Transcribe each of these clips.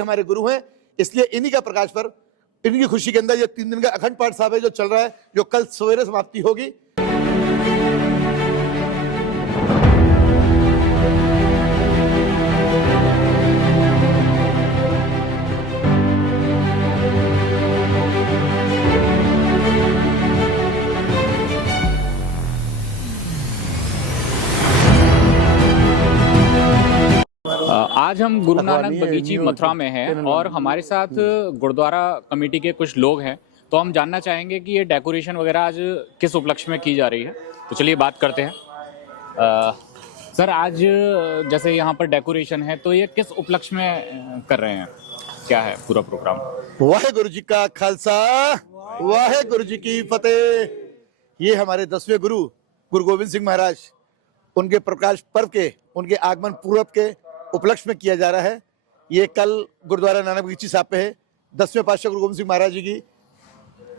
हमारे गुरु हैं, इसलिए इन्हीं का प्रकाश पर्व, इनकी खुशी के अंदर ये 3 दिन का अखंड पाठ साहब है जो चल रहा है, जो कल सवेरे समाप्ति होगी। आज हम गुरु नानक बगीची मथुरा में हैं और हमारे साथ गुरुद्वारा कमेटी के कुछ लोग हैं, तो हम जानना चाहेंगे कि ये डेकोरेशन वगैरह आज किस उपलक्ष्य में की जा रही है। तो चलिए बात करते हैं। सर, आज जैसे यहाँ पर डेकोरेशन है तो ये किस उपलक्ष्य में कर रहे हैं, क्या है पूरा प्रोग्राम? वाहेगुरु जी का खालसा, वाहेगुरु जी की फतेह। ये हमारे 10वें गुरु गुरु गोविंद सिंह महाराज, उनके प्रकाश पर्व के, उनके आगमन पूर्व के उपलक्ष्य में किया जा रहा है। ये कल गुरुद्वारा नानक बगीची साहब पे है 10वें पातशाह गुरु गोविंद सिंह महाराज जी की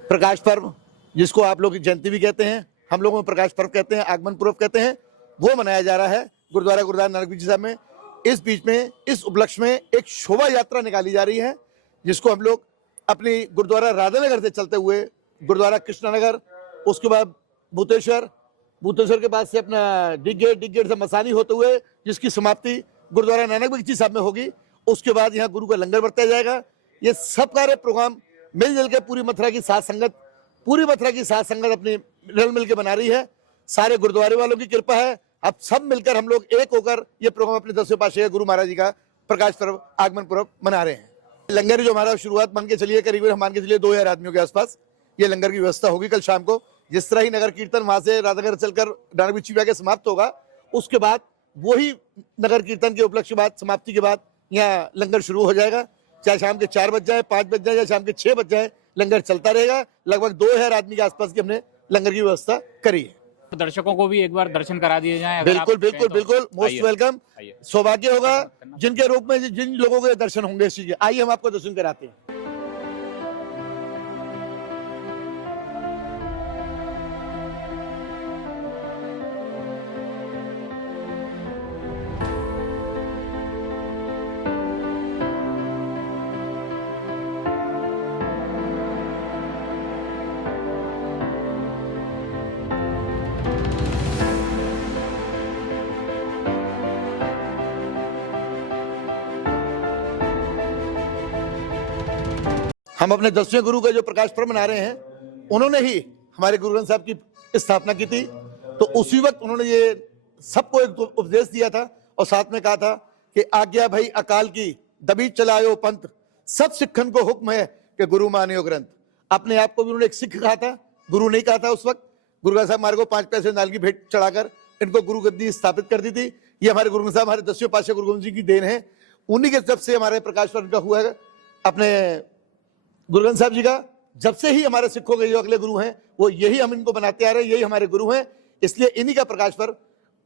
प्रकाश पर्व, जिसको आप लोग जयंती भी कहते हैं, हम लोगों में प्रकाश पर्व कहते हैं, आगमन पूर्व कहते हैं, वो मनाया जा रहा है गुरुद्वारा नानक बगीची साहब में। इस बीच में, इस उपलक्ष्य में एक शोभा यात्रा निकाली जा रही है, जिसको हम लोग अपनी गुरुद्वारा राधानगर से चलते हुए गुरुद्वारा कृष्णानगर, उसके बाद भूतेश्वर के बाद से अपना डिग गेट से मसानी होते हुए जिसकी समाप्ति गुरुद्वारा नानक बगीची साहब में होगी। उसके बाद यहाँ गुरु का लंगर बरताया जाएगा। ये सब कार्य प्रोग्राम मिलजुल के पूरी मथुरा की साथ संगत अपनी रल मिल के बना रही है। सारे गुरुद्वारे वालों की कृपा है। अब सब मिलकर हम लोग एक होकर ये प्रोग्राम अपने 10वें पातशाह गुरु महाराज जी का प्रकाश पर्व, आगमन पर्व मना रहे हैं। लंगर जो हमारा शुरुआत मान के चलिए करीबन हम मान के चलिए 2000 आदमियों के आसपास ये लंगर की व्यवस्था होगी कल शाम को। जिस तरह ही नगर कीर्तन वहां से राधानगर चलकर नानक बगीची के समाप्त होगा, उसके बाद वही नगर कीर्तन के उपलक्ष्य बाद समाप्ति के बाद यहाँ लंगर शुरू हो जाएगा। चाहे शाम के 4 बज जाए, 5 बज जाए या शाम के 6 बज जाए, लंगर चलता रहेगा। लगभग 2000 आदमी के आसपास की हमने लंगर की व्यवस्था करी है। दर्शकों को भी एक बार दर्शन करा दिए जाएं। बिल्कुल मोस्ट वेलकम। सौभाग्य होगा जिनके रूप में जिन लोगों के दर्शन होंगे इस चीज के। आइए हम आपको दर्शन कराते हैं। हम अपने 10वें गुरु का जो प्रकाश पर्व मना रहे हैं, उन्होंने ही हमारे गुरु ग्रंथ साहब की स्थापना की थी। तो उसी वक्त उन्होंने ये सबको एक उपदेश दिया था और साथ में कहा था कि आज्ञा भई अकाल की दबी चलायो पंथ, सब सिखन को हुक्म है कि गुरु मानियो ग्रंथ। अपने आप को भी उन्होंने एक सिख कहा था, गुरु नहीं कहा था। उस वक्त गुरु ग्रंथ साहब हमारे को 5 पैसे नाल की भेंट चढ़ाकर इनको गुरु गद्दी स्थापित कर दी थी। ये हमारे गुरु ग्रंथ साहब हमारे 10वें पातशाह गुरु गोविंद जी की देन है। उन्हीं के जब से हमारे प्रकाश पर्व का हुआ है, अपने गुरु ग्रंथ साहब जी का जब से ही हमारे सिखों के जो अगले गुरु हैं वो यही हम इनको बनाते आ रहे हैं, यही हमारे गुरु हैं। इसलिए इन्हीं का प्रकाश पर्व,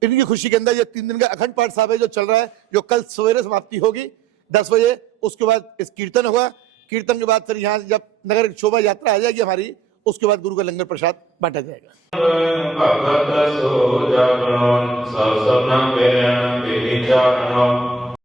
इनकी खुशी के अंदर ये 3 दिन का अखंड पाठ साहब है जो चल रहा है, जो कल सवेरे समाप्ति होगी 10 बजे। उसके बाद इस कीर्तन होगा, कीर्तन के बाद फिर यहाँ जब नगर शोभा यात्रा आ जाएगी हमारी, उसके बाद गुरु का लंगर प्रसाद बांटा जाएगा।